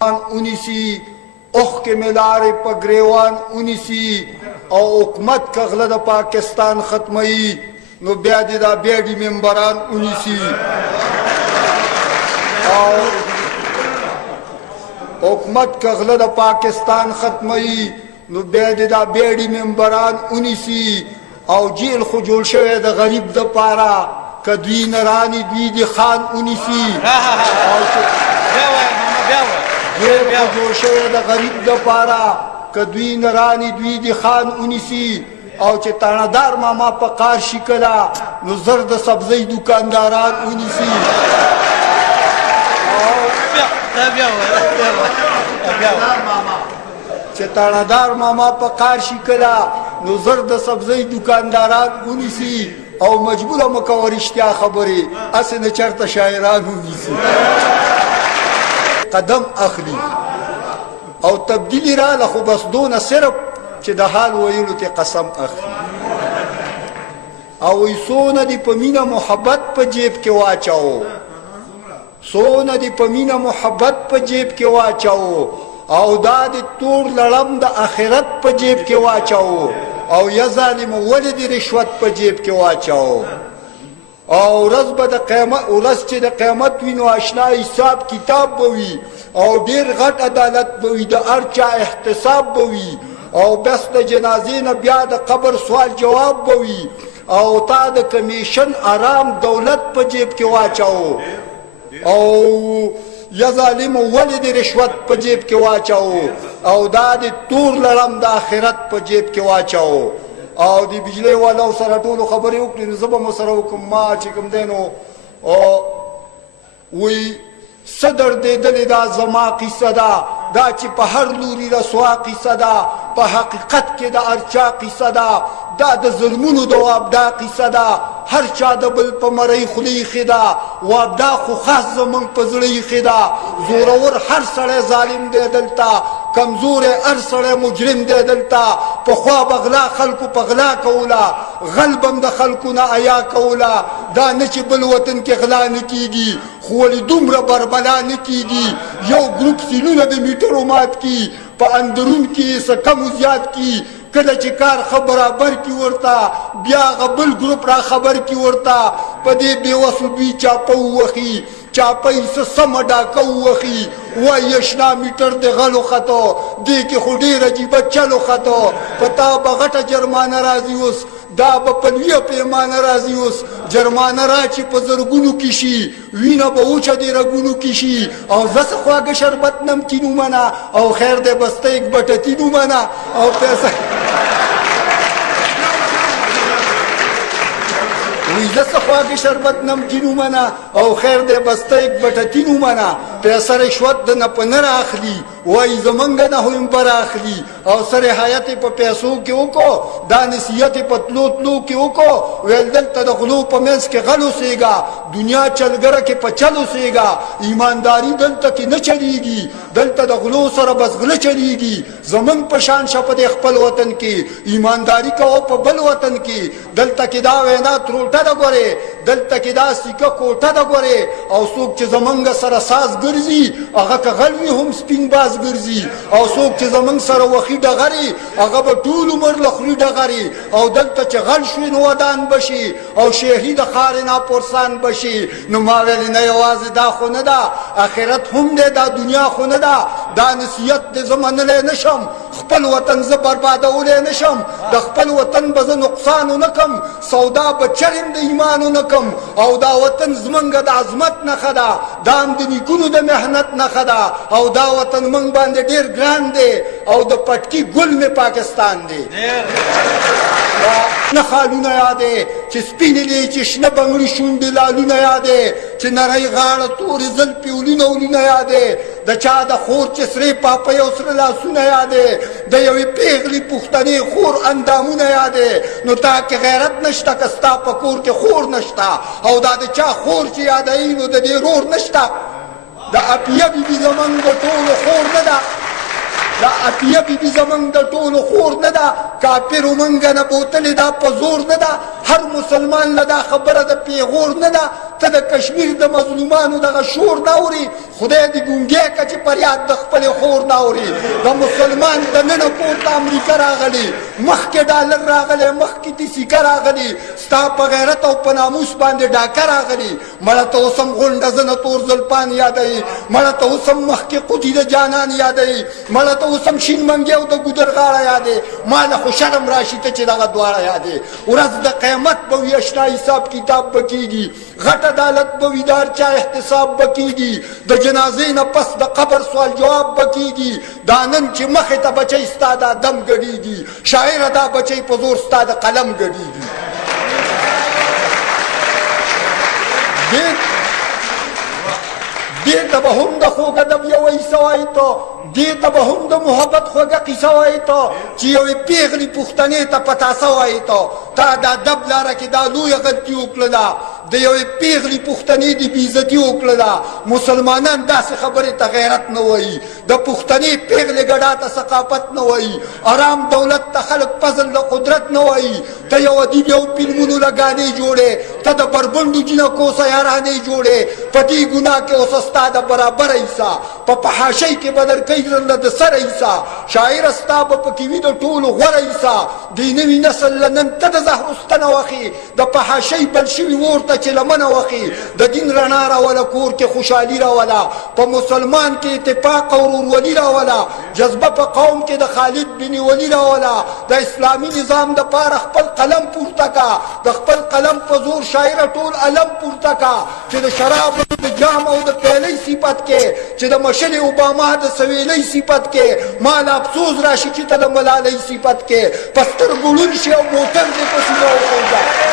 اونیسی اوخ کے ملار پا گریوان اونیسی او حکمت کا غلط پاکستان ختمی نو بیادی دا بیادی ممبران اونیسی او حکمت کا غلط پاکستان ختمی نو بیادی دا بیادی ممبران اونیسی او جیل خو جوړ شوی د غریب د پارا کدوی نرانی دوی دی خان اونیسی جیل خو جوړ شوی د غریب د پارا کدوی نرانی دوی دی خان اونیسی او چې تاندار ماما په قار شکلا نو زرد سبزی دکانداران اونیسی چې تاندار ماما په قار شکلا نو زرد سبزی دکانداران اونیسی او مجبور مکو رښتیا خبرې اسې نه چرته شاعران اونیسی قدم اخلي او تبدیلی را لخو بس دونه صرف چې د حال ویلو ته قسم اخلي او سونه دی په مینا محبت په جیب کې واچاو سونه دی په مینا محبت په جیب کې واچاو او دا د تور لړم د آخرت په جیب کې واچاو او یا ظالم ولې د رشوت په جیب کې واچاو او ورځ به د قیامت ورځ چې د قیامت وي نو اشنا حساب کتاب به وي او ډېر غټ عدالت به وي د هر چا احتساب به وي او بس د جنازې نه بیا د قبر سوال جواب به وي او تا د کمیشن آرام دولت په جیب کې واچاو او یا ظالم ولې د رشوت په جیب کې واچاو او دا د تور لړم د آخرت په جیب کې واچاو او د بجلی والا سره ټولو خبرې وکړې نو زه به مو سره وکړم ما چې کوم دی نو وی څه دردېدلې دا زما قیصه ده دا چې په هر لوري رسوا قیصه ده په حقیقت کې د هر چا قیصه ده دا د ظلمونو د وابدا قیصه ده هر چا د بل په مرۍ خولې ایښې ده وابدا خو خاص زموږ په زړه ایښې ده زورور هر سړی ظالم دی دلته کمزور هر سړی مجرم دی دلته پخوا به غلا خلکو په غلا کوله غل به هم د خلکو نه حیا کوله دا نه چې بل وطن کې غلا نه کېږي خو ولې دومره بربلا نه کېږي یو ګروپ سیلونه د میټرو مات کي په اندرون کې څه کم و زیات کي کله چې کار ښه برابر کي ورته بیا هغه بل ګروپ را خبر کي ورته په دې بېوسو دوی چاپه ووښي چاپه یې څه سمه ډاکه ووښي وایي اشنا میټر د غلو خطو دې کې خو ډېر عجیبه چلو خطو په تا به غټه جرمانه راځي اوس دا به په لویه پیمانه راځي اوس جرمانه را چې په زرګونو کې شي وینه به وچه د رګونو کې شي او زه څه خواږه شربت نمکین ومنه او خیر دی بسته یک بټتین ومنه او پیسه زه څه خواږه شربت نمکین ومنه او خیر دی بسته یک بټتین ومنه پیسه رشوت د نه په نه راخلي وایي زمونږ نه هم بر اخلي او سره حیات په پیسو کې وکړو دا نصیحت په تلو تلو کې وکړو ویل دلته د غلو په منځ کې غل اوسېږه دنیا چلګره کې په چل اوسېږه ایمانداري دلته کې نه چلیږي دلته د غلو سره بس غله چلیږي زمونږ په شان شه په دې خپل وطن کې ایمانداري کوو په بل وطن کې دلته کې دا وینا تروټه ده ګورې دلته کې دا سیکه کوټه ده ګورې او څوک چې زمونږ سره ساز ګرځي هغه که غل وي هم سپین باز ګرځي او څوک چې زمونږ سره وخي ډغري هغه به ټول عمر له خولې ډغري او دلته چې غل شوي نو ودان بشي او شهري د ښارې ناپرسان بشي نو ما ویلې نه یوازې دا خو نه ده آخرت هم دی دا دنیا خو نه ده دا نصیحت دې زه منلی نه شم خپل وطن زه بربادولی نه شم د خپل وطن به زه نقصان ونه کم سودا به چرم د ایمان ونه کم او دا وطن زمونږ د عظمت نښه ده دا هم د نیکونو د محنت نښه ده او دا وطن موږ باندې ډېر ګران دی او د پټکي ګل مې پاکستان دی نه خالونه یادې چې سپینې دی چې شنه بنګړي شونډې لالونه یادې چې نری غاړه تورې زلفې ولونه ولونه یادې د چا د خور چې سرې پاپۍ او سره لاسونه یادې د یوې پیغلې پښتنې خور اندامونه یادې نو تا کې غیرت نشته که ستا په کور کې خور نشته او دا د چا خور چې یادوي نو د دې رور نشته د اپیه بیبي زمونږ د ټولو خور نه ده دا اتیه بی بی زمنگ دا ټولو خور نه ده کافرو منګه نه بوتلې دا په زور نه ده هر مسلمان له دا خبره د پیغور نه ده ته د کشمیر د مظلومانو دغه شور نه اوري خدای دې ګونګی که چې فریاد د خپلې خور نه اوري د مسلمان د ننه پورته امریکا راغلی مخکې ډالر راغلی مخکې تیسیکه راغلی ستا په غیرت او په ناموس باندې ډاکه راغلی مړه ته اوس هم غونډه زنه تور زلپان یادوي مړه ته اوس هم مخکې قوطي د جانان یادوي مړه ته اوس هم شین منګي او د ګودر غاړه یادې ما له خو شرم راشي ته چې دغه دواړه یادې ورځ د قیامت به وي اشنا حساب کتاب به کېږي غټ عدالت به وي د هر چا احتساب به کېږي د جنازې نه پس د قبر سوال جواب به کېږي دا نن چې مخې ته بچی ستا دا دم ګډېږي شاعره دا بچی په زور ستا د قلم ګډېږي دې ته به هم د خوږ ادب یوه ایسه وایي ته دې ته به هم د محبت خوږه قیصه وایي ته چې یوې پېغلې پښتنې ته پتاسه وایي ته تا دا ادب لاره کې دا لویه غلطي وکړله د یوې پېغلې پښتنې د بېعزتي وکړله مسلمانان داسې خبرې ته غیرت نه وایي د پښتنې پېغلې ګډا ته ثقافت نه وایي ارام دولت ته خلک فضل د قدرت نه وایي ته یو ادیب یو فلمونو لګانې جوړې ته د بربنډو جنکو سیارانې جوړې په دې ګناه کې اوس ستا د برابر عیسا په فحاشۍ کې به درکوي درله د سر عیسا شاعره ستا به پکې وي د ټولو غوره عیسا دې نوي نسل له نن ته د زهرستنه وخي د فحاشۍ بل شوي اور ته چې لمنه وخي د دین رڼا راوله کور کې خوشحالي راوله په مسلمان کې اتفاق او ورورولي راوله جذبه په قوم کې د خالد بن ولي راوله د اسلامي نظام دپاره خپل قلم پورته کا د خپل قلم په زور شاعره ټول علم پورته کا چې د شرابو د جام او د پیلۍ صفت کې چې د مشلې اوباما د سویلۍ صفت کې مال افسوس راشي چې ته د ملالۍ صفت کې په سترګو ړوند شي او موټر دې په سینه وخوځه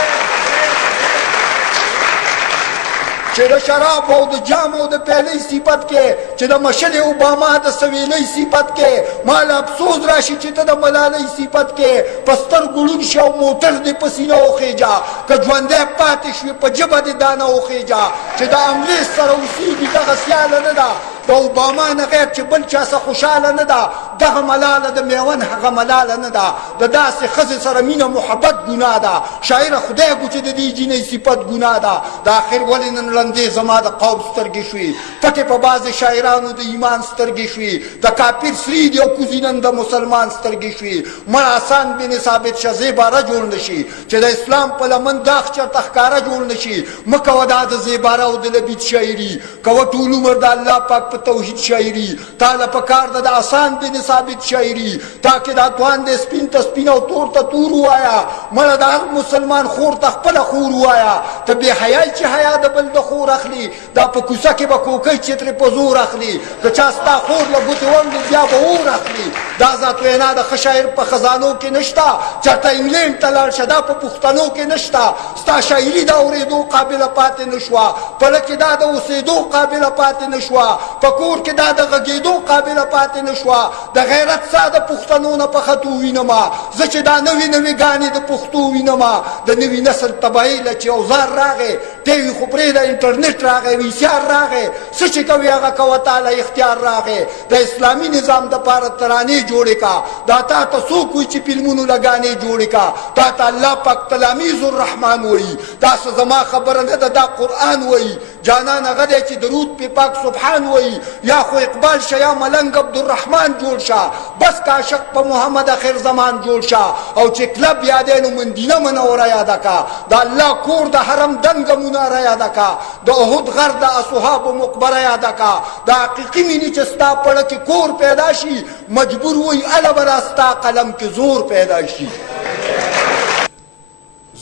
چې د شراب او د جام او د پیلۍ صفت کې چې د مشلې اوباما د سویلۍ صفت کې مال افسوس راشي چې ته د ملالۍ صفت کې په سترګو ړوند شي او موټر دې په سینه وخیږه که ژوندی پاتې شوې په ژبه دې دانه وخیږه چې د انګلیس سره اوسېږي دغه سیاله نه ده د اوباما نه غیر چې بل چا څه خوشحاله نه ده دغه ملاله د میون هغه ملاله نه ده د داسې ښځې سره مینه محبت ګناه ده شاعره خدای ګو چې د دې جینۍ صفت ګناه ده د آخر ولې نن ړندې زما د قوم سترګې شوې پټې په بعضې شاعرانو د ایمان سترګې شوې د کافر سري دي او کوزي نن د مسلمان سترګې شوې مړ حسن بن ثابت شه زیباره جوړ نه شي چې د اسلام په لمن داغ چېرته ښکاره جوړ نه شي مه کوه دا د زیباره او د لبید شاعري کوه ټول عمر د الله پاک په توحید شاعري تا له پکار ده د حسن بن ثابت شاعري تا کې دا توان دی سپین ته سپین او تور ته تور ووایه مړه د هر مسلمان خور ته خپله خور ووایه ته بې حیای چې حیا د بل د خور اخلي دا په کوڅه کې به کوکۍ چې ترې په زور اخلي که چا ستا خور له ګوتې وړلي بیا به اور اخلي دا ذات وینا د ښه شاعر په خزانو کې نشته چېرته انګلینډ ته لاړ شه دا په پښتنو کې نشته ستا شاعري د اورېدو قابله پاتې نه شوه پله کې دا د اوسېدو قابله پاتې نه شوه په کور کې دا د غږېدو قابله پاتې نه شوه د غیرت سا د پښتنو نه په خطو وینمه زه چې دا نوې نوې ګانې د پښتو وینمه د نوي نسل تباهۍ له چې اوزار راغی ټیوي خو پرېږده انټرنېټ راغی ویسیار راغی څه چې کوي هغه کوه تاله اختیار راغی د اسلامي نظام دپاره ترانې جوړې کا دا تا ته څوک وایي چې فلمونو لګانې جوړې کا تا ته الله پاک تلامیز الرحمن وایي تاسو زما خبره نه ده دا قرآن وایي جانان هغه دی چې درود پې پاک سبحان وایي یا خو اقبال شه یا ملنګ عبدالرحمن جوړ شه بس که عاشق په محمد اخر زمان جوړ شه او چې کلب یادی نو مدینه منوره یاده کا د الله کور د حرم دنګه مناره یاده کا د احد غر د اصحابو مقبره یاده کا د حقیقي مینې چې ستا پړه کې کور پیدا شي مجبور وایي اله به را ستا قلم کې زور پیدا شي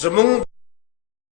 زمونږ